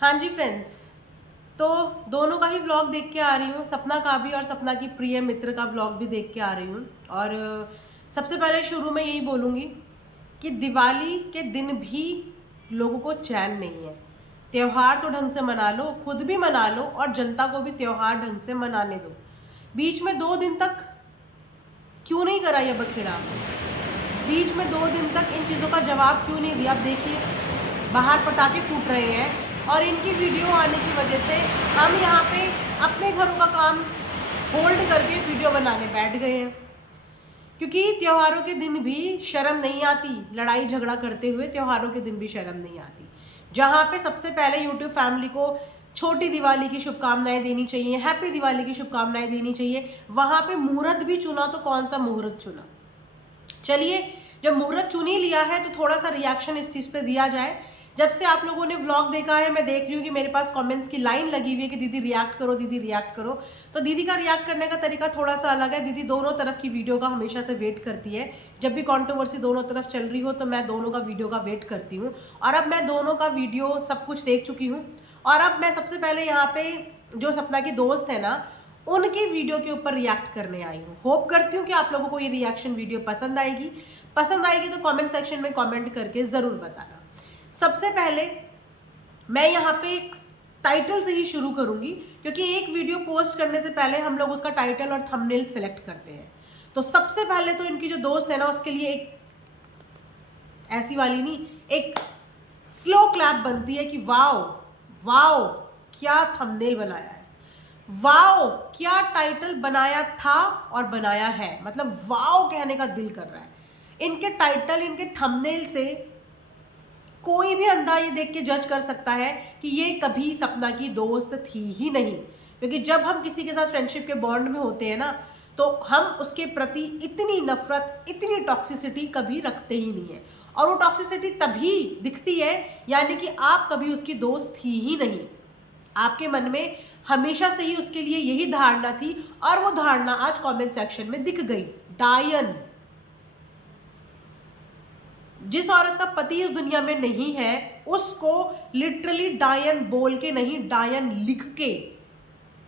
हाँ जी फ्रेंड्स, तो दोनों का ही व्लॉग देख के आ रही हूँ। सपना का भी और सपना की प्रिय मित्र का व्लॉग भी देख के आ रही हूँ। और सबसे पहले शुरू में यही बोलूँगी कि दिवाली के दिन भी लोगों को चैन नहीं है। त्यौहार तो ढंग से मना लो, खुद भी मना लो और जनता को भी त्यौहार ढंग से मनाने दो। बीच में 2 दिन तक क्यों नहीं करा यह बखेड़ा? बीच में 2 दिन तक इन चीज़ों का जवाब क्यों नहीं दिया? अब देखिए, बाहर पटाखे फूट रहे हैं और इनकी वीडियो आने की वजह से हम यहाँ पे अपने घरों का काम होल्ड करके वीडियो बनाने बैठ गए हैं। क्योंकि त्योहारों के दिन भी शर्म नहीं आती, लड़ाई झगड़ा करते हुए त्योहारों के दिन भी शर्म नहीं आती। जहाँ पे सबसे पहले यूट्यूब फैमिली को छोटी दिवाली की शुभकामनाएं देनी चाहिए, हैप्पी दिवाली की शुभकामनाएं देनी चाहिए, वहाँ पे मुहूर्त भी चुना तो कौन सा मुहूर्त चुना? चलिए, जब मुहूर्त चुन ही लिया है तो थोड़ा सा रिएक्शन इस चीज़ पे दिया जाए। जब से आप लोगों ने व्लॉग देखा है, मैं देख रही हूँ कि मेरे पास कमेंट्स की लाइन लगी हुई है कि दीदी रिएक्ट करो, दीदी रिएक्ट करो। तो दीदी का रिएक्ट करने का तरीका थोड़ा सा अलग है। दीदी दोनों तरफ की वीडियो का हमेशा से वेट करती है। जब भी कंट्रोवर्सी दोनों तरफ चल रही हो तो मैं दोनों का वीडियो का वेट करती हूँ। और अब मैं दोनों का वीडियो सब कुछ देख चुकी हूँ। और अब मैं सबसे पहले यहाँ पे जो सपना की दोस्त है ना, उनकी वीडियो के ऊपर रिएक्ट करने आई हूँ। होप करती हूँ कि आप लोगों को ये रिएक्शन वीडियो पसंद आएगी। पसंद आएगी तो कमेंट सेक्शन में कमेंट करके ज़रूर बताना। सबसे पहले मैं यहाँ पे एक टाइटल से ही शुरू करूँगी, क्योंकि एक वीडियो पोस्ट करने से पहले हम लोग उसका टाइटल और थंबनेल सेलेक्ट करते हैं। तो सबसे पहले तो इनकी जो दोस्त है ना, उसके लिए एक ऐसी वाली नहीं, एक स्लो क्लैप बनती है कि वाओ वाओ क्या थंबनेल बनाया है, वाओ क्या टाइटल बनाया था और बनाया है। मतलब वाओ कहने का दिल कर रहा है। इनके टाइटल, इनके थंबनेल से कोई भी अंधा ये देख के जज कर सकता है कि ये कभी सपना की दोस्त थी ही नहीं। क्योंकि जब हम किसी के साथ फ्रेंडशिप के बॉन्ड में होते हैं ना, तो हम उसके प्रति इतनी नफरत, इतनी टॉक्सिसिटी कभी रखते ही नहीं है। और वो टॉक्सिसिटी तभी दिखती है, यानी कि आप कभी उसकी दोस्त थी ही नहीं। आपके मन में हमेशा से ही उसके लिए यही धारणा थी, और वो धारणा आज कमेंट सेक्शन में दिख गई। डायन, जिस औरत का पति इस दुनिया में नहीं है, उसको लिटरली डायन बोल के नहीं, डायन लिख के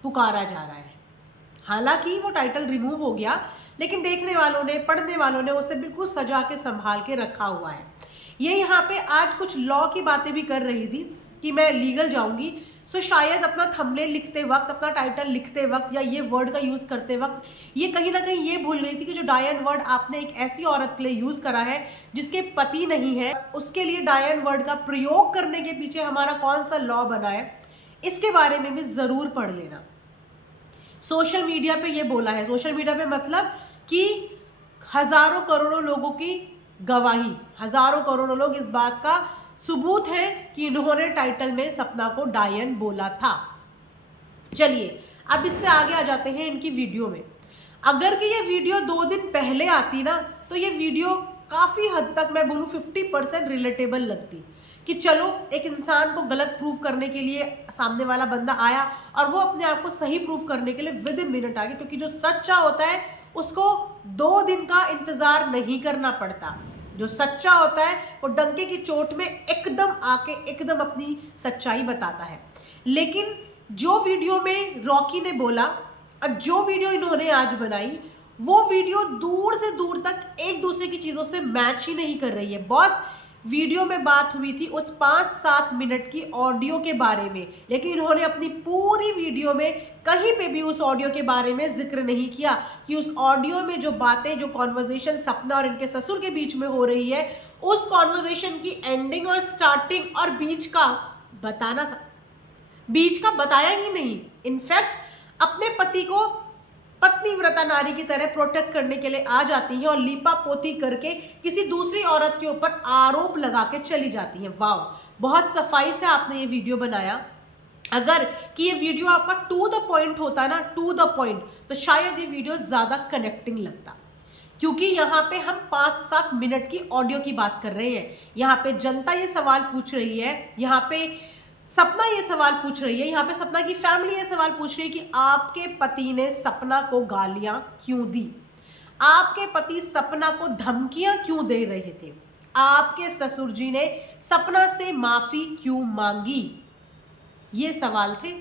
पुकारा जा रहा है। हालांकि वो टाइटल रिमूव हो गया, लेकिन देखने वालों ने, पढ़ने वालों ने उसे बिल्कुल सजा के संभाल के रखा हुआ है। ये यहाँ पे आज कुछ लॉ की बातें भी कर रही थी कि मैं लीगल जाऊंगी। सो शायद अपना थंबनेल लिखते वक्त, अपना टाइटल लिखते वक्त या ये वर्ड का यूज करते वक्त ये कहीं ना कहीं ये भूल गई थी कि जो डायन वर्ड आपने एक ऐसी औरत के लिए यूज करा है जिसके पति नहीं है, उसके लिए डायन वर्ड का प्रयोग करने के पीछे हमारा कौन सा लॉ बना है, इसके बारे में भी जरूर पढ़ लेना। सोशल मीडिया पे ये बोला है, सोशल मीडिया पे मतलब कि हजारों करोड़ों लोगों की गवाही, हजारों करोड़ों लोग इस बात का सबूत है कि इन्होंने टाइटल में सपना को डायन बोला था। चलिए, अब इससे आगे आ जाते हैं इनकी वीडियो में। अगर कि ये वीडियो 2 दिन पहले आती ना, तो ये वीडियो काफी हद तक, मैं बोलूं 50% रिलेटेबल लगती कि चलो एक इंसान को गलत प्रूफ करने के लिए सामने वाला बंदा आया और वो अपने आप को सही प्रूफ करने के लिए विद इन मिनट आ गया। क्योंकि जो सच्चा होता है उसको 2 दिन का इंतजार नहीं करना पड़ता। जो सच्चा होता है वो डंके की चोट में एकदम आके एकदम अपनी सच्चाई बताता है। लेकिन जो वीडियो में रॉकी ने बोला और जो वीडियो इन्होंने आज बनाई, वो वीडियो दूर से दूर तक एक दूसरे की चीजों से मैच ही नहीं कर रही है। बॉस, वीडियो में बात हुई थी उस 5-7 मिनट की ऑडियो के बारे में, लेकिन इन्होंने अपनी पूरी वीडियो में कहीं पे भी उस ऑडियो के बारे में जिक्र नहीं किया कि उस ऑडियो में जो बातें, जो कॉन्वर्जेशन सपना और इनके ससुर के बीच में हो रही है, उस कॉन्वर्जेशन की एंडिंग और स्टार्टिंग और बीच का बताना था। बीच का बताया ही नहीं। इनफैक्ट अपने पति को पत्नी व्रता नारी की तरह प्रोटेक्ट करने के लिए आ जाती हैं और लीपा पोती करके किसी दूसरी औरत के ऊपर आरोप लगा के चली जाती हैं। वाह, बहुत सफाई से आपने ये वीडियो बनाया। अगर कि ये वीडियो आपका टू द पॉइंट होता ना, टू द पॉइंट, तो शायद ये वीडियो ज्यादा कनेक्टिंग लगता। क्योंकि यहाँ पे हम 5-7 मिनट की ऑडियो की बात कर रहे हैं। यहाँ पे जनता ये सवाल पूछ रही है, यहाँ पे सपना ये सवाल पूछ रही है, यहाँ पे सपना की फैमिली ये सवाल पूछ रही है कि आपके पति ने सपना को गालियां क्यों दी, आपके पति सपना को धमकियां क्यों दे रहे थे, आपके ससुर जी ने सपना से माफी क्यों मांगी। ये सवाल थे,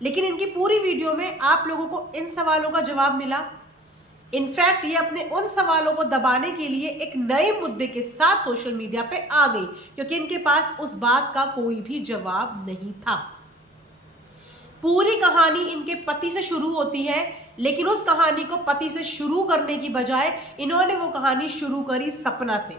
लेकिन इनकी पूरी वीडियो में आप लोगों को इन सवालों का जवाब मिला। इनफैक्ट ये अपने उन सवालों को दबाने के लिए एक नए मुद्दे के साथ सोशल मीडिया पे आ गई, क्योंकि इनके पास उस बात का कोई भी जवाब नहीं था। पूरी कहानी इनके पति से शुरू होती है, लेकिन उस कहानी को पति से शुरू करने की बजाय इन्होंने वो कहानी शुरू करी सपना से।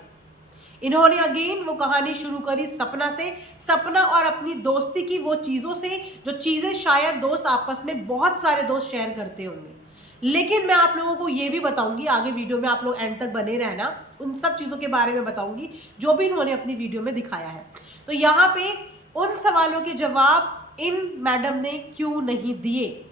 इन्होंने अगेन वो कहानी शुरू करी सपना से, सपना और अपनी दोस्ती की वो चीज़ों से जो चीज़ें शायद दोस्त आपस में बहुत सारे दोस्त शेयर करते होंगे। लेकिन मैं आप लोगों को ये भी बताऊंगी, आगे वीडियो में आप लोग एंड तक बने रहना, उन सब चीज़ों के बारे में बताऊंगी जो भी इन्होंने अपनी वीडियो में दिखाया है। तो यहाँ पे उन सवालों के जवाब इन मैडम ने क्यों नहीं दिए?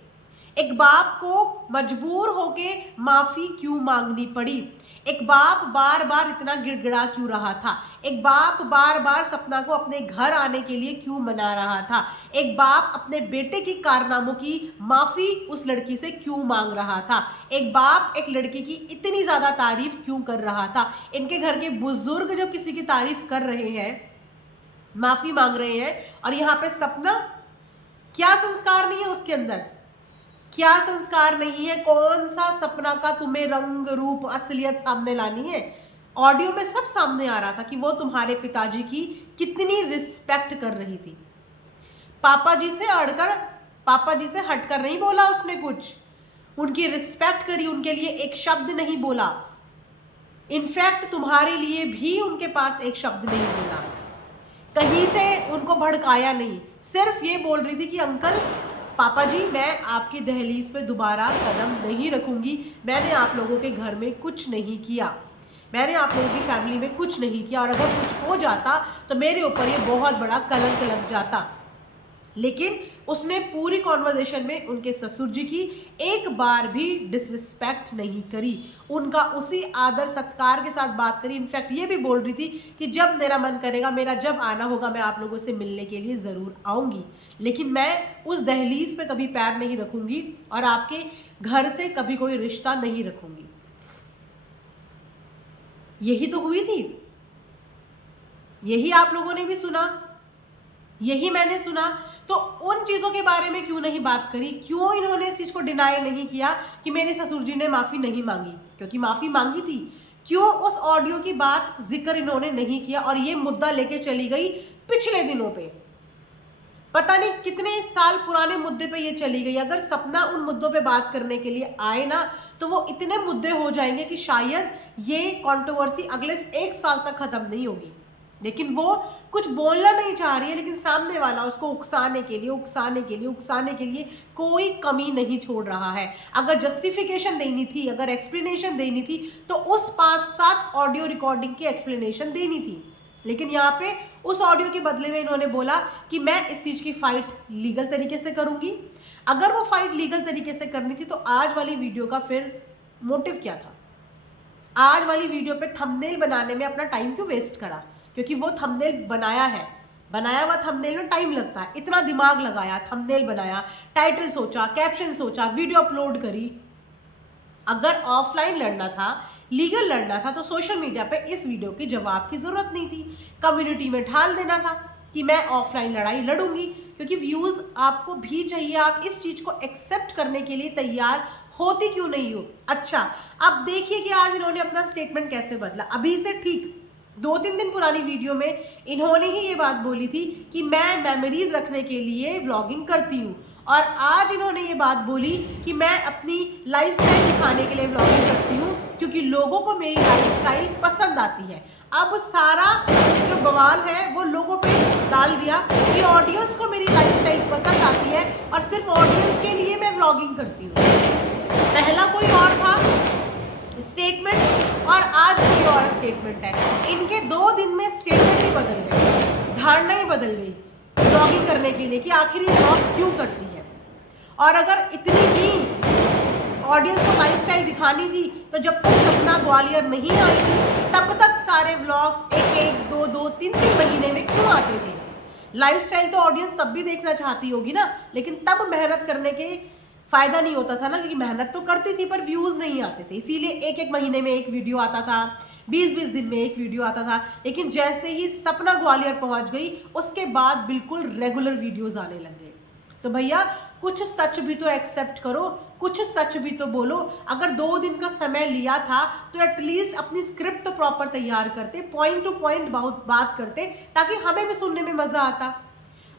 एक बाप को मजबूर होके माफी क्यों मांगनी पड़ी? एक बाप बार बार इतना गिड़गिड़ा क्यों रहा था? एक बाप बार बार सपना को अपने घर आने के लिए क्यों मना रहा था? एक बाप अपने बेटे की कारनामों की माफी उस लड़की से क्यों मांग रहा था? एक बाप एक लड़की की इतनी ज्यादा तारीफ क्यों कर रहा था? इनके घर के बुजुर्ग जब किसी की तारीफ कर रहे हैं, माफी मांग रहे हैं, और यहाँ पे सपना, क्या संस्कार नहीं है उसके अंदर? क्या संस्कार नहीं है? कौन सा सपना का तुम्हें रंग रूप असलियत सामने लानी है? ऑडियो में सब सामने आ रहा था कि वो तुम्हारे पिताजी की कितनी रिस्पेक्ट कर रही थी। पापा जी से अड़कर, पापा जी से हटकर नहीं बोला उसने कुछ, उनकी रिस्पेक्ट करी, उनके लिए एक शब्द नहीं बोला। इनफैक्ट तुम्हारे लिए भी उनके पास एक शब्द नहीं बोला, कहीं से उनको भड़काया नहीं। सिर्फ ये बोल रही थी कि अंकल, पापा जी, मैं आपकी दहलीज पे दोबारा कदम नहीं रखूंगी। मैंने आप लोगों के घर में कुछ नहीं किया, मैंने आप लोगों की फैमिली में कुछ नहीं किया, और अगर कुछ हो जाता तो मेरे ऊपर ये बहुत बड़ा कलंक लग जाता। लेकिन उसने पूरी कॉन्वर्जेशन में उनके ससुर जी की एक बार भी डिसरिस्पेक्ट नहीं करी, उनका उसी आदर सत्कार के साथ बात करी। इनफैक्ट ये भी बोल रही थी कि जब मेरा मन करेगा, मेरा जब आना होगा, मैं आप लोगों से मिलने के लिए ज़रूर आऊँगी, लेकिन मैं उस दहलीज पे कभी पैर नहीं रखूँगी और आपके घर से कभी कोई रिश्ता नहीं रखूँगी। यही तो हुई थी, यही आप लोगों ने भी सुना, यही मैंने सुना। तो उन चीज़ों के बारे में क्यों नहीं बात करी? क्यों इन्होंने इस चीज़ को डिनाई नहीं किया कि मेरे ससुर जी ने माफ़ी नहीं मांगी? क्योंकि माफ़ी मांगी थी। क्यों उस ऑडियो की बात जिक्र इन्होंने नहीं किया और ये मुद्दा लेके चली गई पिछले दिनों पे? पता नहीं कितने साल पुराने मुद्दे पे ये चली गई। अगर सपना उन मुद्दों पे बात करने के लिए आए ना, तो वो इतने मुद्दे हो जाएंगे कि शायद ये कंट्रोवर्सी अगले 1 साल तक खत्म नहीं होगी। लेकिन वो कुछ बोलना नहीं चाह रही है, लेकिन सामने वाला उसको उकसाने के लिए कोई कमी नहीं छोड़ रहा है। अगर जस्टिफिकेशन देनी थी, अगर एक्सप्लेनेशन देनी थी, तो उस 5-7 ऑडियो रिकॉर्डिंग की एक्सप्लेनेशन देनी थी। लेकिन यहाँ पे उस ऑडियो के बदले में इन्होंने बोला कि मैं इस चीज़ की फाइट लीगल तरीके से करूँगी। अगर वो फाइट लीगल तरीके से करनी थी तो आज वाली वीडियो का फिर मोटिव क्या था? आज वाली वीडियो पे थंबनेल बनाने में अपना टाइम क्यों वेस्ट करा? क्योंकि वो थंबनेल बनाया है, बनाया हुआ थंबनेल में टाइम लगता है, इतना दिमाग लगाया, थंबनेल बनाया, टाइटल सोचा, कैप्शन सोचा, वीडियो अपलोड करी। अगर ऑफलाइन लड़ना था, लीगल लड़ना था, तो सोशल मीडिया पे इस वीडियो के जवाब की जरूरत नहीं थी। कम्युनिटी में ढाल देना था कि मैं ऑफलाइन लड़ाई लड़ूंगी, क्योंकि व्यूज आपको भी चाहिए। आप इस चीज को एक्सेप्ट करने के लिए तैयार होती क्यों नहीं हो? अच्छा, अब देखिए कि आज इन्होंने अपना स्टेटमेंट कैसे बदला। अभी से ठीक 2-3 दिन पुरानी वीडियो में इन्होंने ही ये बात बोली थी कि मैं मेमोरीज रखने के लिए व्लॉगिंग करती हूँ, और आज इन्होंने ये बात बोली कि मैं अपनी लाइफस्टाइल दिखाने के लिए व्लॉगिंग करती हूँ क्योंकि लोगों को मेरी लाइफस्टाइल पसंद आती है। अब सारा जो बवाल है वो लोगों पे डाल दिया कि ऑडियंस को मेरी लाइफस्टाइल पसंद आती है और सिर्फ ऑडियंस के लिए मैं व्लॉगिंग करती हूँ। पहला कोई और था स्टेटमेंट और आज कोई और स्टेटमेंट है। इनके 2 दिन में स्टेटमेंट ही बदल गए, धारणा ही बदल गई व्लॉगिंग करने के लिए कि आखिर ये व्लॉग क्यों करती है। और अगर इतनी ही ऑडियंस को लाइफस्टाइल दिखानी थी तो जब तक सपना ग्वालियर नहीं आई थी तब तक सारे व्लॉग्स 1-1, 2-2, 3-3 महीने में क्यों आते थे? लाइफस्टाइल तो ऑडियंस तब भी देखना चाहती होगी ना, लेकिन तब मेहनत करने के फायदा नहीं होता था ना, क्योंकि मेहनत तो करती थी पर व्यूज नहीं आते थे। इसीलिए 1-1 महीने में एक वीडियो आता था, 20-20 दिन में एक वीडियो आता था। लेकिन जैसे ही सपना ग्वालियर पहुंच गई उसके बाद बिल्कुल रेगुलर वीडियोस आने लग गए। तो भैया कुछ सच भी तो एक्सेप्ट करो, कुछ सच भी तो बोलो। अगर 2 दिन का समय लिया था तो एटलीस्ट अपनी स्क्रिप्ट तो प्रॉपर तैयार करते, पॉइंट टू पॉइंट बात करते, ताकि हमें भी सुनने में मजा आता।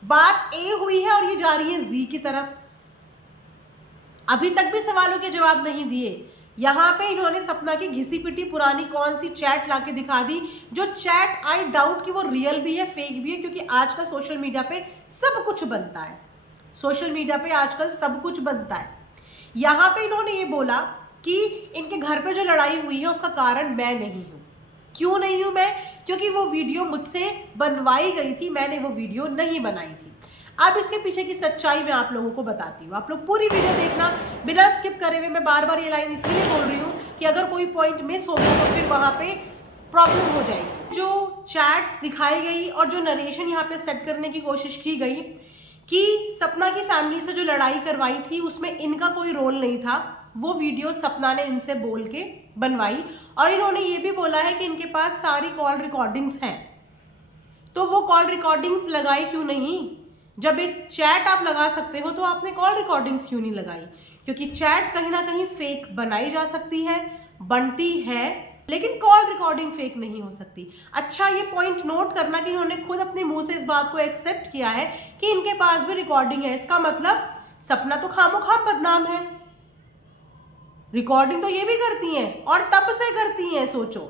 बात ए हुई है और ये जा रही है जी की तरफ। अभी तक भी सवालों के जवाब नहीं दिए। यहां पे इन्होंने सपना की घिसी पिटी पुरानी कौन सी चैट लाके दिखा दी, जो चैट आई डाउट कि वो रियल भी है फेक भी है, क्योंकि आजकल सोशल मीडिया पे सब कुछ बनता है। सोशल मीडिया पे आजकल सब कुछ बनता है। यहां पे इन्होंने ये बोला कि इनके घर पे जो लड़ाई हुई है उसका कारण मैं नहीं हूं। क्यों नहीं हूं मैं? क्योंकि वो वीडियो मुझसे बनवाई गई थी, मैंने वो वीडियो नहीं बनाई थी। अब इसके पीछे की सच्चाई मैं आप लोगों को बताती हूँ। आप लोग पूरी वीडियो देखना बिना स्किप करे हुए। मैं बार बार ये लाइन इसलिए बोल रही हूँ कि अगर कोई पॉइंट मिस हो गया तो फिर वहां पे प्रॉब्लम हो जाएगी। जो चैट्स दिखाई गई और जो नरेशन यहाँ पे सेट करने की कोशिश की गई कि सपना की फैमिली से जो लड़ाई करवाई थी उसमें इनका कोई रोल नहीं था, वो वीडियो सपना ने इनसे बोल के बनवाई। और इन्होंने ये भी बोला है कि इनके पास सारी कॉल रिकॉर्डिंग्स हैं। तो वो कॉल रिकॉर्डिंग्स लगाई क्यों नहीं? जब एक चैट आप लगा सकते हो तो आपने कॉल रिकॉर्डिंग्स क्यों नहीं लगाई? क्योंकि चैट कहीं ना कहीं फेक बनाई जा सकती है, बनती है, लेकिन कॉल रिकॉर्डिंग फेक नहीं हो सकती। अच्छा, ये पॉइंट नोट करना कि इन्होंने खुद अपने मुंह से इस बात को एक्सेप्ट किया है कि इनके पास भी रिकॉर्डिंग है। इसका मतलब सपना तो खामोखाम बदनाम है। रिकॉर्डिंग तो ये भी करती हैं और तब से करती हैं। सोचो,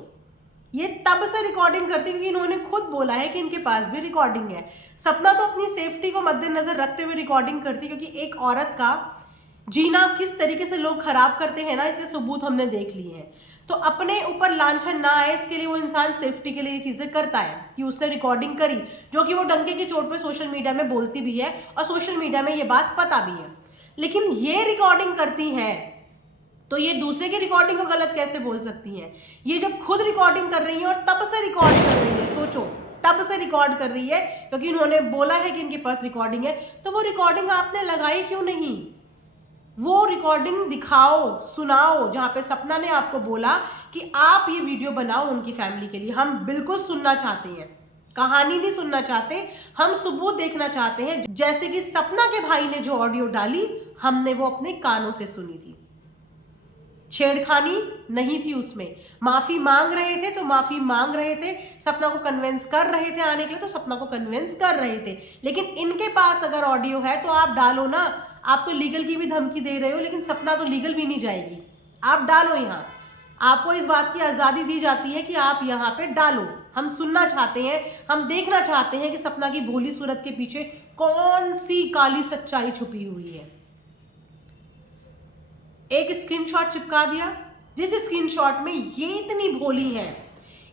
ये तब से रिकॉर्डिंग करती है क्योंकि इन्होंने खुद बोला है कि इनके पास भी रिकॉर्डिंग है। सपना तो अपनी सेफ्टी को मद्देनजर रखते हुए रिकॉर्डिंग करती है, क्योंकि एक औरत का जीना किस तरीके से लोग खराब करते हैं ना, इसके सबूत हमने देख लिए हैं। तो अपने ऊपर लांछन ना आए इसके लिए वो इंसान सेफ्टी के लिए ये चीजें करता है कि उसने रिकॉर्डिंग करी, जो कि वो डंके की चोट पे सोशल मीडिया में बोलती भी है और सोशल मीडिया में ये बात पता भी है। लेकिन ये रिकॉर्डिंग करती हैं तो ये दूसरे की रिकॉर्डिंग को गलत कैसे बोल सकती हैं? ये जब खुद रिकॉर्डिंग कर रही है और तब से रिकॉर्ड कर रही है, सोचो, तब से रिकॉर्ड कर रही है क्योंकि इन्होंने बोला है कि इनके पास रिकॉर्डिंग है, तो वो रिकॉर्डिंग आपने लगाई क्यों नहीं? वो रिकॉर्डिंग दिखाओ, सुनाओ, जहां पे सपना ने आपको बोला कि आप ये वीडियो बनाओ उनकी फैमिली के लिए। हम बिल्कुल सुनना चाहते हैं, कहानी नहीं सुनना चाहते, हम सबूत देखना चाहते हैं। जैसे कि सपना के भाई ने जो ऑडियो डाली, हमने वो अपने कानों से सुनी थी। छेड़खानी नहीं थी उसमें, माफी मांग रहे थे तो माफी मांग रहे थे, सपना को कन्विंस कर रहे थे आने के लिए तो सपना को कन्विंस कर रहे थे। लेकिन इनके पास अगर ऑडियो है तो आप डालो ना। आप तो लीगल की भी धमकी दे रहे हो, लेकिन सपना तो लीगल भी नहीं जाएगी। आप डालो, यहाँ आपको इस बात की आजादी दी जाती है कि आप यहाँ पे डालो। हम सुनना चाहते हैं, हम देखना चाहते हैं कि सपना की भोली सूरत के पीछे कौन सी काली सच्चाई छुपी हुई है। एक स्क्रीनशॉट चिपका दिया, जिस स्क्रीनशॉट में ये इतनी भोली है,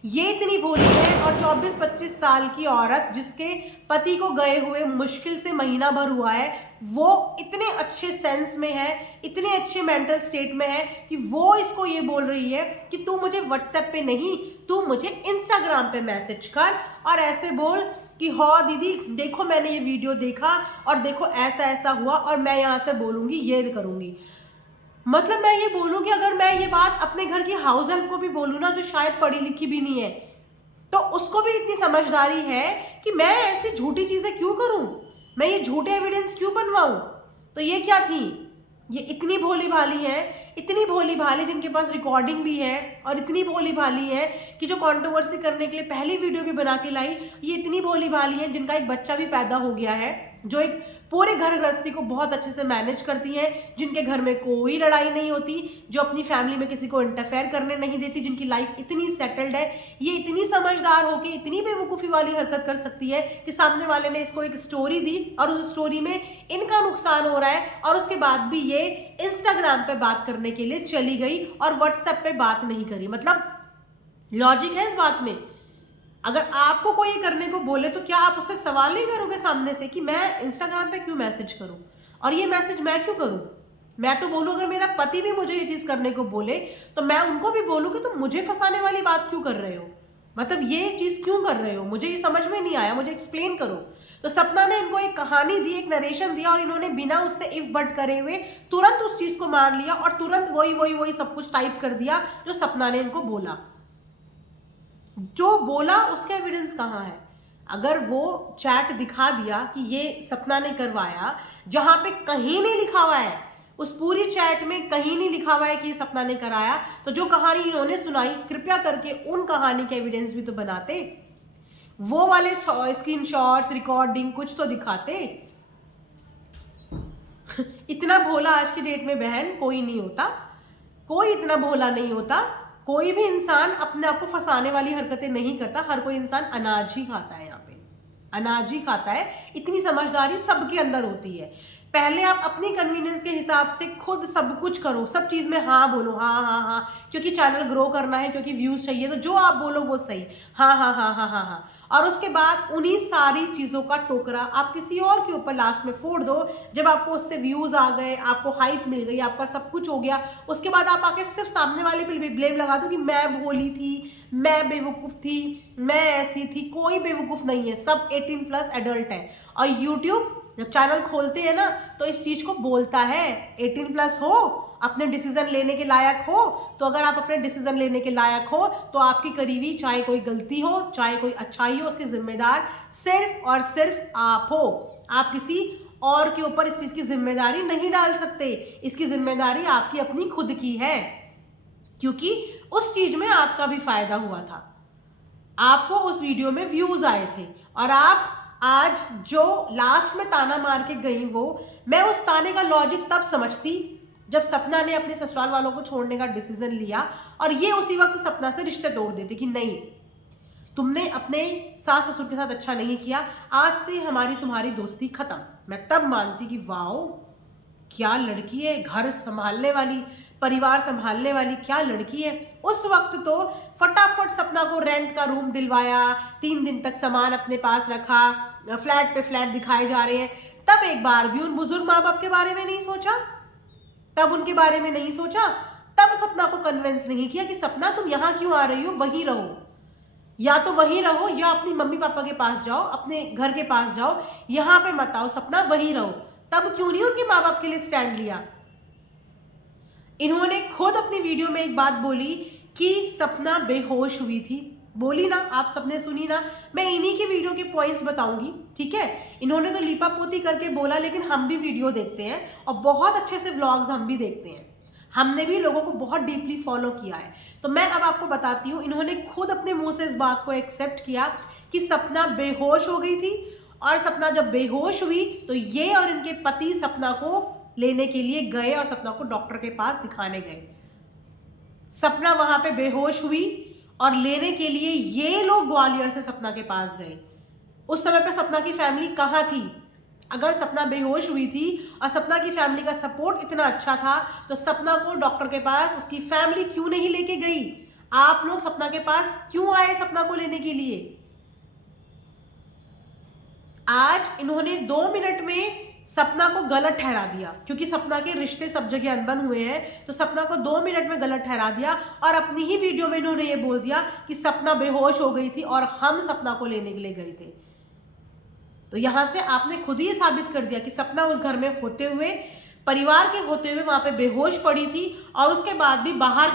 ये इतनी भोली है, और 24-25 साल की औरत जिसके पति को गए हुए मुश्किल से महीना भर हुआ है, वो इतने अच्छे सेंस में है, इतने अच्छे मेंटल स्टेट में है कि वो इसको ये बोल रही है कि तू मुझे व्हाट्सएप पे नहीं, तू मुझे इंस्टाग्राम पे मैसेज कर और ऐसे बोल कि हाँ दीदी देखो मैंने ये वीडियो देखा और देखो ऐसा ऐसा हुआ और मैं यहाँ से बोलूँगी, ये करूँगी। मतलब मैं ये बोलूं कि अगर मैं ये बात अपने घर की हाउस हेल्प को भी बोलूं ना, जो शायद पढ़ी लिखी भी नहीं है, तो उसको भी इतनी समझदारी है कि मैं ऐसी झूठी चीजें क्यों करूं, मैं ये झूठे एविडेंस क्यों बनवाऊं। तो ये क्या थी? ये इतनी भोली भाली है, इतनी भोली भाली जिनके पास रिकॉर्डिंग भी है, और इतनी भोली भाली है कि जो कंट्रोवर्सी करने के लिए पहली वीडियो भी बना के लाई। ये इतनी भोली भाली है जिनका एक बच्चा भी पैदा हो गया है, जो एक पूरे घर गृहस्थी को बहुत अच्छे से मैनेज करती हैं, जिनके घर में कोई लड़ाई नहीं होती, जो अपनी फैमिली में किसी को इंटरफेयर करने नहीं देती, जिनकी लाइफ इतनी सेटल्ड है। ये इतनी समझदार होकर इतनी बेवकूफ़ी वाली हरकत कर सकती है कि सामने वाले ने इसको एक स्टोरी दी और उस स्टोरी में इनका नुकसान हो रहा है, और उसके बाद भी ये इंस्टाग्राम पे बात करने के लिए चली गई और व्हाट्सएप पे बात नहीं करी। मतलब लॉजिक है इस बात में। अगर आपको कोई करने को बोले तो क्या आप उससे सवाल नहीं करोगे सामने से कि मैं इंस्टाग्राम पे क्यों मैसेज करूं और ये मैसेज मैं क्यों करूं? मैं तो बोलूं, अगर मेरा पति भी मुझे ये चीज करने को बोले तो मैं उनको भी बोलूं कि तुम मुझे फंसाने वाली बात क्यों कर रहे हो, मतलब ये चीज क्यों कर रहे हो, मुझे ये समझ में नहीं आया, मुझे एक्सप्लेन करो। तो सपना ने इनको एक कहानी दी, एक नरेशन दिया, और इन्होंने बिना उससे इफ बट करे हुए तुरंत उस चीज को मान लिया और तुरंत वही सब कुछ टाइप कर दिया जो सपना ने इनको बोला। जो बोला उसके एविडेंस कहाँ है? अगर वो चैट दिखा दिया कि ये सपना ने करवाया, जहां पे कहीं नहीं लिखा हुआ है, उस पूरी चैट में कहीं नहीं लिखा हुआ है कि ये सपना ने कराया, तो जो कहानी इन्होंने सुनाई, कृपया करके उन कहानी के एविडेंस भी तो बनाते, वो वाले स्क्रीनशॉट्स, रिकॉर्डिंग कुछ तो दिखाते। इतना भोला आज की डेट में बहन कोई नहीं होता, कोई इतना भोला नहीं होता। कोई भी इंसान अपने आप को फंसाने वाली हरकतें नहीं करता। हर कोई इंसान अनाज ही खाता है, यहाँ पे अनाज ही खाता है। इतनी समझदारी सबके अंदर होती है। पहले आप अपनी कन्वीनियंस के हिसाब से खुद सब कुछ करो, सब चीज में हाँ बोलो, हाँ हाँ हाँ, क्योंकि चैनल ग्रो करना है, क्योंकि व्यूज चाहिए, तो जो आप बोलो वो सही, हाँ हाँ हाँ हाँ हाँ हाँ। और उसके बाद उन्हीं सारी चीजों का टोकरा आप किसी और के ऊपर लास्ट में फोड़ दो। जब आपको उससे व्यूज आ गए, आपको हाइप मिल गई, आपका सब कुछ हो गया, उसके बाद आप आके सिर्फ सामने वाले पे ब्लेम लगा दो कि मैं भोली थी, मैं बेवकूफ थी, मैं ऐसी थी। कोई बेवकूफ नहीं है, सब 18+ एडल्ट है। और यूट्यूब जब चैनल खोलते हैं ना, तो इस चीज को बोलता है 18+ हो, अपने डिसीजन लेने के लायक हो। तो अगर आप अपने डिसीजन लेने के लायक हो, तो आपकी करीबी, चाहे कोई गलती हो, चाहे कोई अच्छाई हो, उसके जिम्मेदार सिर्फ और सिर्फ आप हो। आप किसी और के ऊपर इस चीज की जिम्मेदारी नहीं डाल सकते। इसकी जिम्मेदारी आपकी अपनी खुद की है, क्योंकि उस चीज में आपका भी फायदा हुआ था। आपको उस वीडियो में व्यूज आए थे, और आप आज जो लास्ट में ताना मार के गई, वो मैं उस ताने का लॉजिक तब समझती जब सपना ने अपने ससुराल वालों को छोड़ने का डिसीजन लिया, और ये उसी वक्त सपना से रिश्ते तोड़ देते कि नहीं, तुमने अपने सास ससुर के साथ अच्छा नहीं किया, आज से हमारी तुम्हारी दोस्ती खत्म। मैं तब मानती कि वाओ क्या लड़की है, घर संभालने वाली, परिवार संभालने वाली क्या लड़की है। उस वक्त तो फटाफट सपना को रेंट का रूम दिलवाया, 3 दिन तक सामान अपने पास रखा, फ्लैट पे फ्लैट दिखाए जा रहे हैं। तब एक बार भी उन बुजुर्ग माँ बाप के बारे में नहीं सोचा, तब उनके बारे में नहीं सोचा। तब सपना को कन्विंस नहीं किया कि सपना तुम यहाँ क्यों आ रही हो, वहीं रहो, या तो वहीं रहो या अपनी मम्मी पापा के पास जाओ, अपने घर के पास जाओ, यहाँ पे मत आओ, सपना वहीं रहो। तब क्यों नहीं उनके माँ बाप के लिए स्टैंड लिया। इन्होंने खुद अपनी वीडियो में एक बात बोली कि सपना बेहोश हुई थी, बोली ना, आप सबने सुनी ना। मैं इन्हीं की वीडियो के पॉइंट्स बताऊंगी, ठीक है। इन्होंने तो लीपा पोती करके बोला, लेकिन हम भी वीडियो देखते हैं और बहुत अच्छे से व्लॉग्स हम भी देखते हैं। हमने भी लोगों को बहुत डीपली फॉलो किया है। तो मैं अब आपको बताती हूँ, इन्होंने खुद अपने मुंह से इस बात को एक्सेप्ट किया कि सपना बेहोश हो गई थी, और सपना जब बेहोश हुई तो ये और इनके पति सपना को लेने के लिए गए और सपना को डॉक्टर के पास दिखाने गए। सपना वहां पे बेहोश हुई और लेने के लिए ये लोग ग्वालियर से सपना के पास गए। उस समय पे सपना की फैमिली कहाँ थी? अगर सपना बेहोश हुई थी और सपना की फैमिली का सपोर्ट इतना अच्छा था, तो सपना को डॉक्टर के पास उसकी फैमिली क्यों नहीं लेके गई? आप लोग सपना के पास क्यों आए सपना को लेने के लिए? आज इन्होंने 2 मिनट में सपना को गलत ठहरा दिया, क्योंकि सपना के रिश्ते सब जगह अनबन हुए हैं, तो सपना को 2 मिनट में गलत ठहरा दिया। और अपनी ही वीडियो में इन्होंने ये बोल दिया कि सपना बेहोश हो गई थी और हम सपना को लेने के लिए गए थे। तो यहां से आपने खुद ही साबित कर दिया कि सपना उस घर में होते हुए, परिवार के होते हुए वहां पे बेहोश पड़ी थी, और उसके बाद भी बाहर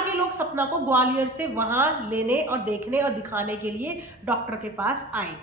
के लोग सपना को ग्वालियर से वहां लेने और देखने और दिखाने के लिए डॉक्टर के पास आए।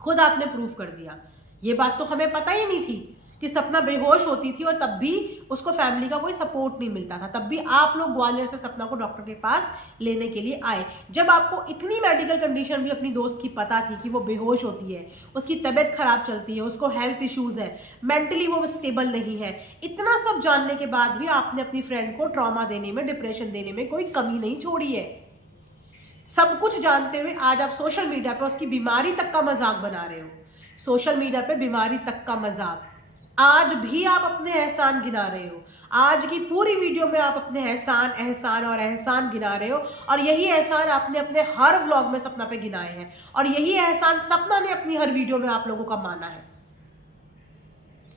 खुद आपने प्रूफ कर दिया। ये बात तो हमें पता ही नहीं थी कि सपना बेहोश होती थी और तब भी उसको फैमिली का कोई सपोर्ट नहीं मिलता था। तब भी आप लोग ग्वालियर से सपना को डॉक्टर के पास लेने के लिए आए। जब आपको इतनी मेडिकल कंडीशन भी अपनी दोस्त की पता थी कि वो बेहोश होती है, उसकी तबीयत खराब चलती है, उसको हेल्थ इश्यूज है, मेंटली वो स्टेबल नहीं है, इतना सब जानने के बाद भी आपने अपनी फ्रेंड को ट्रॉमा देने में, डिप्रेशन देने में कोई कमी नहीं छोड़ी है। सब कुछ जानते हुए आज आप सोशल मीडिया पर उसकी बीमारी तक का मजाक बना रहे हो। सोशल मीडिया पे बीमारी तक का मजाक। आज भी आप अपने एहसान गिना रहे हो। आज की पूरी वीडियो में आप अपने एहसान गिना रहे हो, और यही एहसान आपने अपने हर व्लॉग में सपना पे गिनाए हैं, और यही एहसान सपना ने अपनी हर वीडियो में आप लोगों का माना है।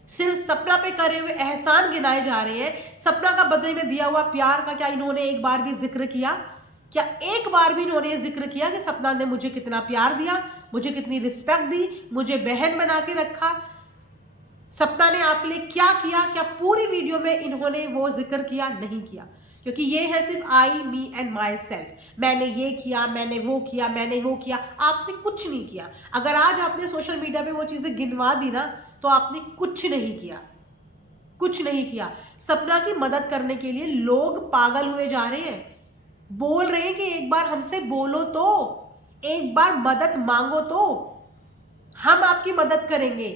सिर्फ सपना पे करे हुए एहसान गिनाए जा रहे हैं। सपना का बदले में दिया हुआ प्यार का क्या इन्होंने एक बार भी जिक्र किया? क्या एक बार भी इन्होंने जिक्र किया कि सपना ने मुझे कितना प्यार दिया, मुझे कितनी रिस्पेक्ट दी, मुझे बहन बना के रखा? सपना ने आपके लिए क्या किया? क्या पूरी वीडियो में इन्होंने वो जिक्र किया? नहीं किया। क्योंकि ये है सिर्फ आई, मी एंड माई सेल्फ। मैंने ये किया, मैंने वो किया, मैंने वो किया। आपने कुछ नहीं किया। अगर आज आपने सोशल मीडिया पे वो चीजें गिनवा दी ना, तो आपने कुछ नहीं किया, कुछ नहीं किया। सपना की मदद करने के लिए लोग पागल हुए जा रहे हैं, बोल रहे हैं कि एक बार हमसे बोलो तो, एक बार मदद मांगो तो हम आपकी मदद करेंगे।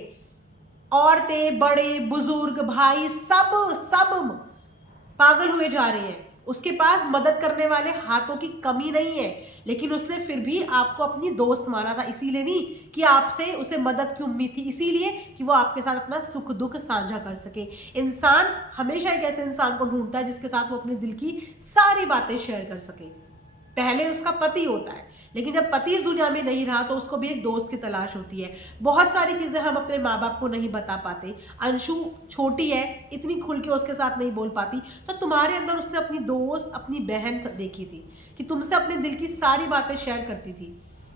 औरतें, बड़े बुजुर्ग, भाई, सब सब पागल हुए जा रहे हैं। उसके पास मदद करने वाले हाथों की कमी नहीं है, लेकिन उसने फिर भी आपको अपनी दोस्त माना था। इसीलिए नहीं कि आपसे उसे मदद की उम्मीद थी, इसीलिए कि वो आपके साथ अपना सुख दुख साझा कर सके। इंसान हमेशा एक ऐसे इंसान को ढूंढता है जिसके साथ वो अपने दिल की सारी बातें शेयर कर सके। पहले उसका पति होता है, लेकिन जब पति इस दुनिया में नहीं रहा तो उसको भी एक दोस्त की तलाश होती है। बहुत सारी चीजें हम अपने माँ बाप को नहीं बता पाते। अंशु छोटी है, इतनी खुल के उसके साथ नहीं बोल पाती, तो तुम्हारे अंदर उसने अपनी दोस्त, अपनी बहन देखी थी कि तुमसे अपने दिल की सारी बातें शेयर करती थी।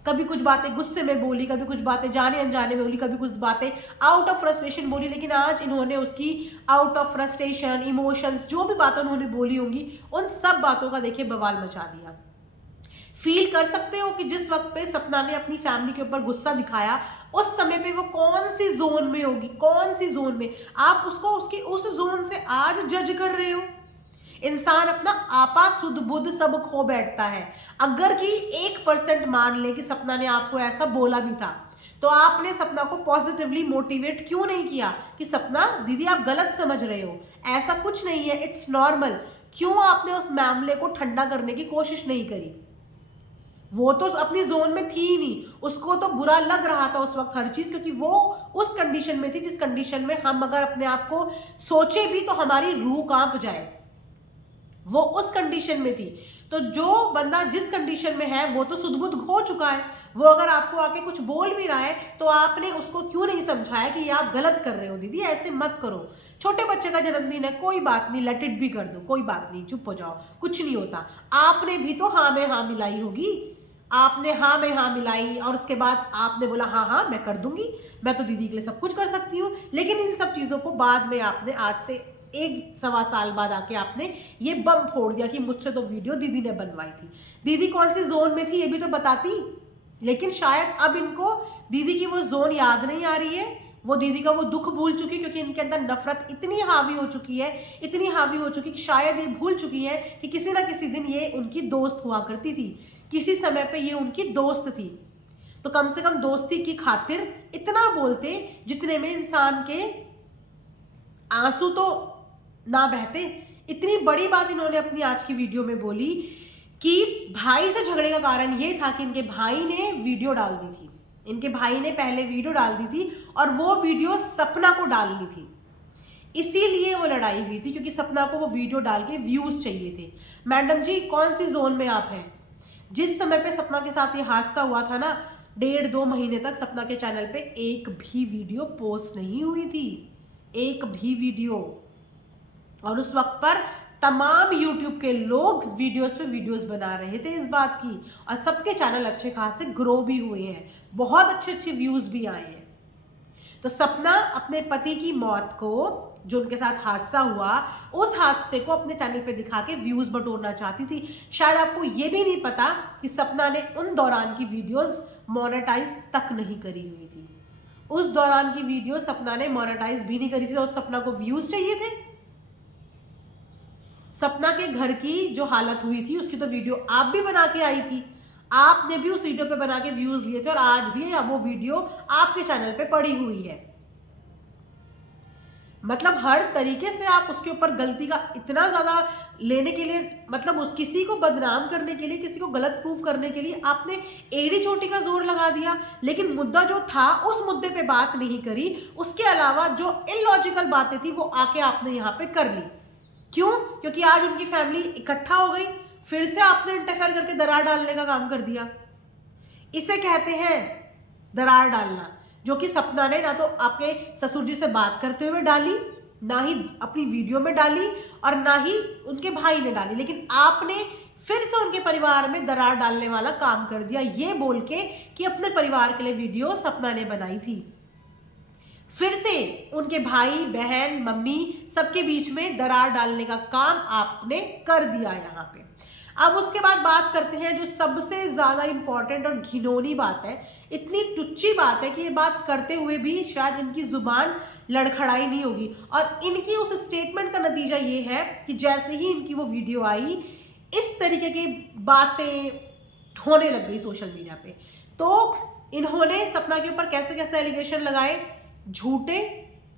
कभी कुछ बातें गुस्से में बोली, कभी कुछ बातें जाने अनजाने में बोली, कभी कुछ बातें आउट ऑफ फ्रस्ट्रेशन बोली, लेकिन आज इन्होंने उसकी आउट ऑफ फ्रस्ट्रेशन, इमोशंस, जो भी बातें उन्होंने बोली होंगी, उन सब बातों का देखिए बवाल मचा दिया। फील कर सकते हो कि जिस वक्त पे सपना ने अपनी फैमिली के ऊपर गुस्सा दिखाया, उस समय पे वो कौन सी जोन में होगी, कौन सी जोन में। आप उसको उसकी उस जोन से आज जज कर रहे हो। इंसान अपना आपा सुध बुध सब खो बैठता है। अगर कि 1% मान ले कि सपना ने आपको ऐसा बोला भी था, तो आपने सपना को पॉजिटिवली मोटिवेट क्यों नहीं किया कि सपना दीदी आप गलत समझ रहे हो, ऐसा कुछ नहीं है, इट्स नॉर्मल। क्यों आपने उस मामले को ठंडा करने की कोशिश नहीं करी? वो तो अपनी जोन में थी ही नहीं, उसको तो बुरा लग रहा था उस वक्त हर चीज, क्योंकि वो उस कंडीशन में थी जिस कंडीशन में हम अगर अपने आप को सोचे भी तो हमारी रूह कांप जाए। वो उस कंडीशन में थी। तो जो बंदा जिस कंडीशन में है वो तो सुध-बुध खो चुका है। वो अगर आपको आके कुछ बोल भी रहा है तो आपने उसको क्यों नहीं समझाया कि ये आप गलत कर रहे हो, दीदी ऐसे मत करो। छोटे बच्चे का जन्मदिन है, कोई बात नहीं, लेट इट भी कर दो, कोई बात नहीं, चुप हो जाओ, कुछ नहीं होता। आपने भी तो हाँ में हाँ मिलाई होगी, आपने हाँ में हाँ मिलाई और उसके बाद आपने बोला हाँ हाँ मैं कर दूंगी, मैं तो दीदी के लिए सब कुछ कर सकती हूँ। लेकिन इन सब चीज़ों को बाद में आपने आज से 1-1.25 साल बाद आके आपने ये बम फोड़ दिया कि मुझसे तो वीडियो दीदी ने बनवाई थी। दीदी कौन सी जोन में थी ये भी तो बताती। लेकिन शायद अब इनको दीदी की वो जोन याद नहीं आ रही है, वो दीदी का वो दुख भूल चुकी, क्योंकि इनके अंदर नफरत इतनी हावी हो चुकी है, इतनी हावी हो चुकी कि शायद ये भूल चुकी है कि किसी ना किसी दिन ये उनकी दोस्त हुआ करती थी, किसी समय पे ये उनकी दोस्त थी। तो कम से कम दोस्ती की खातिर इतना बोलते जितने में इंसान के आंसू तो ना बहते। इतनी बड़ी बात इन्होंने अपनी आज की वीडियो में बोली कि भाई से झगड़े का कारण ये था कि इनके भाई ने वीडियो डाल दी थी। इनके भाई ने पहले वीडियो डाल दी थी और वो वीडियो सपना को डालनी थी, इसीलिए वो लड़ाई हुई थी, क्योंकि सपना को वो वीडियो डाल के व्यूज चाहिए थे। मैडम जी कौन सी जोन में आप हैं? जिस समय पे सपना के साथ ये हादसा हुआ था ना, 1.5-2 महीने तक सपना के चैनल पे एक भी वीडियो पोस्ट नहीं हुई थी, एक भी वीडियो। और उस वक्त पर तमाम YouTube के लोग वीडियोस पे वीडियोस बना रहे थे इस बात की, और सबके चैनल अच्छे खासे ग्रो भी हुए हैं, बहुत अच्छे अच्छे व्यूज भी आए हैं। तो सपना अपने पति की मौत को, जो उनके साथ हादसा हुआ, उस हादसे को अपने चैनल पे दिखा के व्यूज बटोरना चाहती थी। शायद आपको ये भी नहीं पता कि सपना ने उन दौरान की वीडियोस मोनेटाइज तक नहीं करी हुई थी। उस दौरान की वीडियो सपना ने मोनेटाइज भी नहीं करी थी, और सपना को व्यूज चाहिए थे। सपना के घर की जो हालत हुई थी उसकी तो वीडियो आप भी बना के आई थी, आपने भी उस वीडियो पे बना के व्यूज लिए थे, और आज भी वो वीडियो आपके चैनल पे पड़ी हुई है। मतलब हर तरीके से आप उसके ऊपर गलती का इतना ज्यादा लेने के लिए, मतलब उस किसी को बदनाम करने के लिए, किसी को गलत प्रूफ करने के लिए आपने एड़ी चोटी का जोर लगा दिया। लेकिन मुद्दा जो था उस मुद्दे पे बात नहीं करी, उसके अलावा जो इलॉजिकल बातें थी वो आके आपने यहाँ पे कर ली। क्यों? क्योंकि आज उनकी फैमिली इकट्ठा हो गई, फिर से आपने इंटरफेयर करके दरार डालने का काम कर दिया। इसे कहते हैं दरार डालना, जो कि सपना ने ना तो आपके ससुर जी से बात करते हुए डाली, ना ही अपनी वीडियो में डाली, और ना ही उनके भाई ने डाली, लेकिन आपने फिर से उनके परिवार में दरार डालने वाला काम कर दिया, ये बोल के कि अपने परिवार के लिए वीडियो सपना ने बनाई थी। फिर से उनके भाई बहन मम्मी सबके बीच में दरार डालने का काम आपने कर दिया यहाँ पे। अब उसके बाद बात करते हैं जो सबसे ज्यादा इंपॉर्टेंट और घिनौनी बात है, इतनी टुच्ची बात है कि ये बात करते हुए भी शायद इनकी जुबान लड़खड़ाई नहीं होगी, और इनकी उस स्टेटमेंट का नतीजा ये है कि जैसे ही इनकी वो वीडियो आई इस तरीके की बातें होने लग गई सोशल मीडिया पे। तो इन्होंने सपना के ऊपर कैसे कैसे एलिगेशन लगाए, झूठे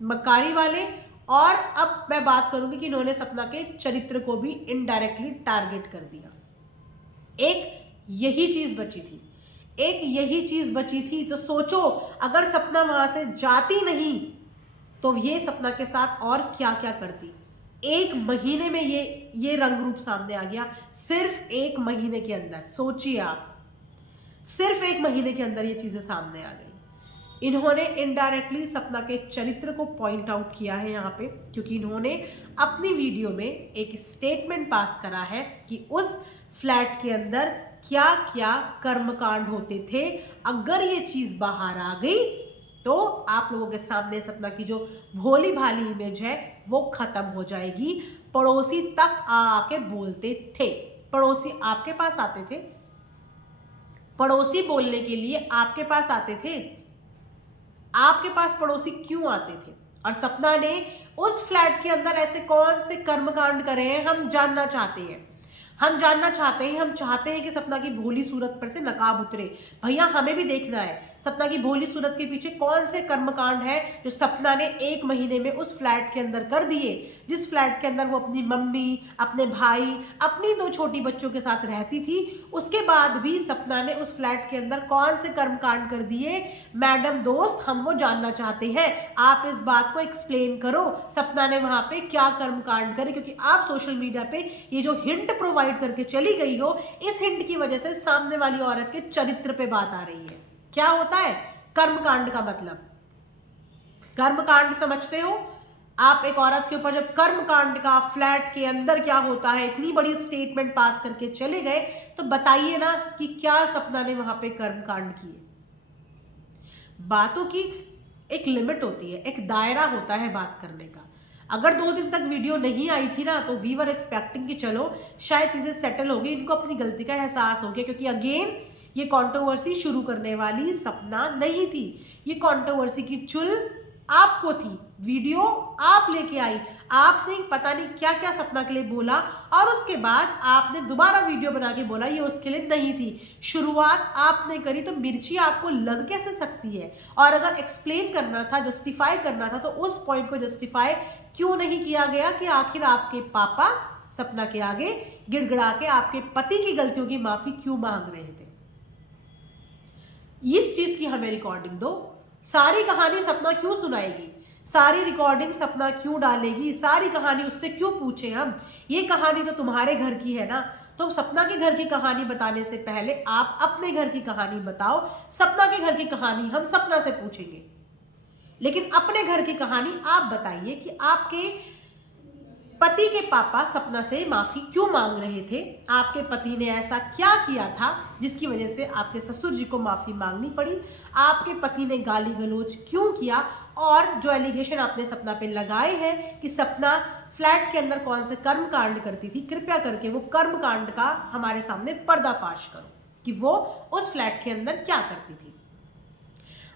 मक्कारी वाले, और अब मैं बात करूंगी कि इन्होंने सपना के चरित्र को भी इनडायरेक्टली टारगेट कर दिया। एक यही चीज बची थी, एक यही चीज बची थी। तो सोचो अगर सपना वहां से जाती नहीं तो ये सपना के साथ और क्या क्या करती। एक महीने में ये रंग रूप सामने आ गया, सिर्फ एक महीने के अंदर। सोचिए आप, सिर्फ एक महीने के अंदर ये चीजें सामने आ गई। इन्होंने इनडायरेक्टली सपना के चरित्र को पॉइंट आउट किया है यहाँ पे, क्योंकि इन्होंने अपनी वीडियो में एक स्टेटमेंट पास करा है कि उस फ्लैट के अंदर क्या क्या कर्मकांड होते थे। अगर ये चीज बाहर आ गई तो आप लोगों के सामने सपना की जो भोली भाली इमेज है वो खत्म हो जाएगी। पड़ोसी तक आके बोलते थे, पड़ोसी आपके पास आते थे, पड़ोसी बोलने के लिए आपके पास आते थे। आपके पास पड़ोसी क्यों आते थे? और सपना ने उस फ्लैट के अंदर ऐसे कौन से कर्मकांड करे हैं, हम जानना चाहते हैं। हम जानना चाहते हैं, हम चाहते हैं कि सपना की भोली सूरत पर से नकाब उतरे। भैया हमें भी देखना है सपना की भोली सूरत के पीछे कौन से कर्मकांड है जो सपना ने एक महीने में उस फ्लैट के अंदर कर दिए, जिस फ्लैट के अंदर वो अपनी मम्मी, अपने भाई, अपनी 2 छोटी बच्चों के साथ रहती थी। उसके बाद भी सपना ने उस फ्लैट के अंदर कौन से कर्मकांड कर दिए। मैडम दोस्त, हम वो जानना चाहते हैं, आप इस बात को एक्सप्लेन करो, सपना ने वहां पे क्या कर्मकांड करे। क्योंकि आप सोशल मीडिया पे ये जो हिंट प्रोवाइड करके चली गई हो, इस हिंट की वजह से सामने वाली औरत के चरित्र पे बात आ रही है। क्या होता है कर्मकांड का मतलब? कर्मकांड समझते हो आप? एक औरत के ऊपर जब कर्मकांड का फ्लैट के अंदर क्या होता है, इतनी बड़ी स्टेटमेंट पास करके चले गए, तो बताइए ना कि क्या सपना ने वहां पे कर्मकांड किए। बातों की एक लिमिट होती है, एक दायरा होता है बात करने का। अगर 2 दिन तक वीडियो नहीं आई थी ना, तो वी वर एक्सपेक्टिंग कि चलो शायद चीजें सेटल हो गई, इनको अपनी गलती का एहसास हो गया। क्योंकि अगेन ये कंट्रोवर्सी शुरू करने वाली सपना नहीं थी, ये कंट्रोवर्सी की चुल आपको थी। वीडियो आप लेके आई, आपने पता नहीं क्या क्या सपना के लिए बोला, और उसके बाद आपने दोबारा वीडियो बना के बोला ये उसके लिए नहीं थी। शुरुआत आपने करी तो मिर्ची आपको लग कैसे सकती है? और अगर एक्सप्लेन करना था, जस्टिफाई करना था, तो उस पॉइंट को जस्टिफाई क्यों नहीं किया गया कि आखिर आपके पापा सपना के आगे गिड़गिड़ा के आपके पति की गलतियों की माफी क्यों मांग रहे थे? इस चीज की हमें रिकॉर्डिंग दो। सारी कहानी सपना क्यों सुनाएगी, सारी रिकॉर्डिंग सपना क्यों डालेगी, सारी कहानी उससे क्यों पूछे हम? ये कहानी तो तुम्हारे घर की है ना, तो सपना के घर की कहानी बताने से पहले आप अपने घर की कहानी बताओ। सपना के घर की कहानी हम सपना से पूछेंगे, लेकिन अपने घर की कहानी आप बताइए कि आपके पति के पापा सपना से माफी क्यों मांग रहे थे। आपके पति ने ऐसा क्या किया था जिसकी वजह से आपके ससुर जी को माफी मांगनी पड़ी? आपके पति ने गाली गलौज क्यों किया? और जो एलिगेशन आपने सपना पे लगाए हैं कि सपना फ्लैट के अंदर कौन से कर्मकांड करती थी, कृपया करके वो कर्मकांड का हमारे सामने पर्दाफाश करो कि वो उस फ्लैट के अंदर क्या करती थी।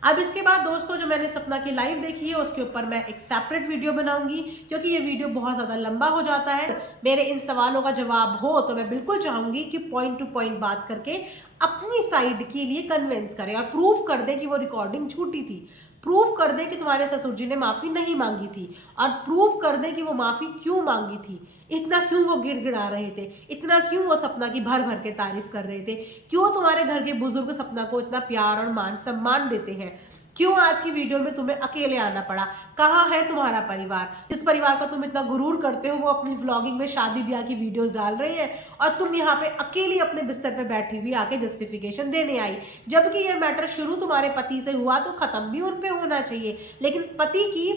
अब इसके बाद दोस्तों जो मैंने सपना की लाइव देखी है उसके ऊपर मैं एक सेपरेट वीडियो बनाऊंगी, क्योंकि ये वीडियो बहुत ज़्यादा लंबा हो जाता है। मेरे इन सवालों का जवाब हो तो मैं बिल्कुल चाहूंगी कि पॉइंट टू पॉइंट बात करके अपनी साइड के लिए कन्विंस करें और प्रूफ कर दे कि वो रिकॉर्डिंग झूठी थी, प्रूफ कर दे कि तुम्हारे ससुर जी ने माफी नहीं मांगी थी, और प्रूफ कर दे कि वो माफी क्यों मांगी थी, इतना क्यों वो गिड़गिड़ा रहे थे, इतना क्यों वो सपना की भर भर के तारीफ कर रहे थे, क्यों तुम्हारे घर के बुजुर्ग सपना को इतना प्यार और मान सम्मान देते हैं, क्यों आज की वीडियो में तुम्हें अकेले आना पड़ा, कहाँ है तुम्हारा परिवार, जिस परिवार का तुम इतना गुरूर करते हो वो अपनी व्लॉगिंग में शादी ब्याह की वीडियोस डाल रहे हैं और तुम यहाँ पे अकेली अपने बिस्तर पे बैठी हुई आके जस्टिफिकेशन देने आई। जबकि ये मैटर शुरू तुम्हारे पति से हुआ तो खत्म भी उन पे होना चाहिए, लेकिन पति की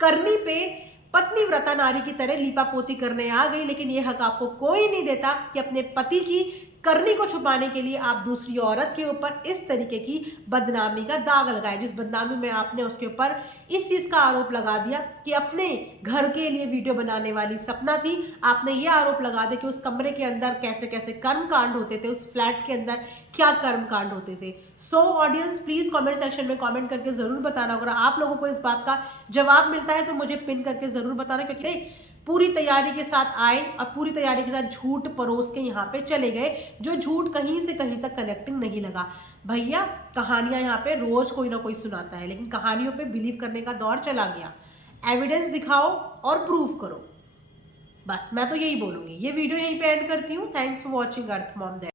करनी पे पत्नी व्रता नारी की तरह लीपा पोती करने आ गई। लेकिन ये हक आपको कोई नहीं देता कि अपने पति की करनी को छुपाने के लिए आप दूसरी औरत के ऊपर इस तरीके की बदनामी का दाग लगाए, जिस बदनामी में आपने उसके ऊपर इस चीज का आरोप लगा दिया कि अपने घर के लिए वीडियो बनाने वाली सपना थी। आपने ये आरोप लगा दिया कि उस कमरे के अंदर कैसे कैसे कर्म कांड होते थे, उस फ्लैट के अंदर क्या कर्म कांड होते थे। So audience please comment section में कमेंट करके जरूर बताना। अगर आप लोगों को इस बात का जवाब मिलता है तो मुझे पिन करके जरूर बताना, क्योंकि पूरी तैयारी के साथ आए और पूरी तैयारी के साथ झूठ परोस के यहाँ पे चले गए, जो झूठ कहीं से कहीं तक कनेक्टिंग नहीं लगा। भैया कहानियां यहाँ पे रोज कोई ना कोई सुनाता है, लेकिन कहानियों पे बिलीव करने का दौर चला गया। एविडेंस दिखाओ और प्रूव करो, बस मैं तो यही बोलूंगी। ये वीडियो यहीं पे एंड करती हूँ। Thanks for watching earth mom.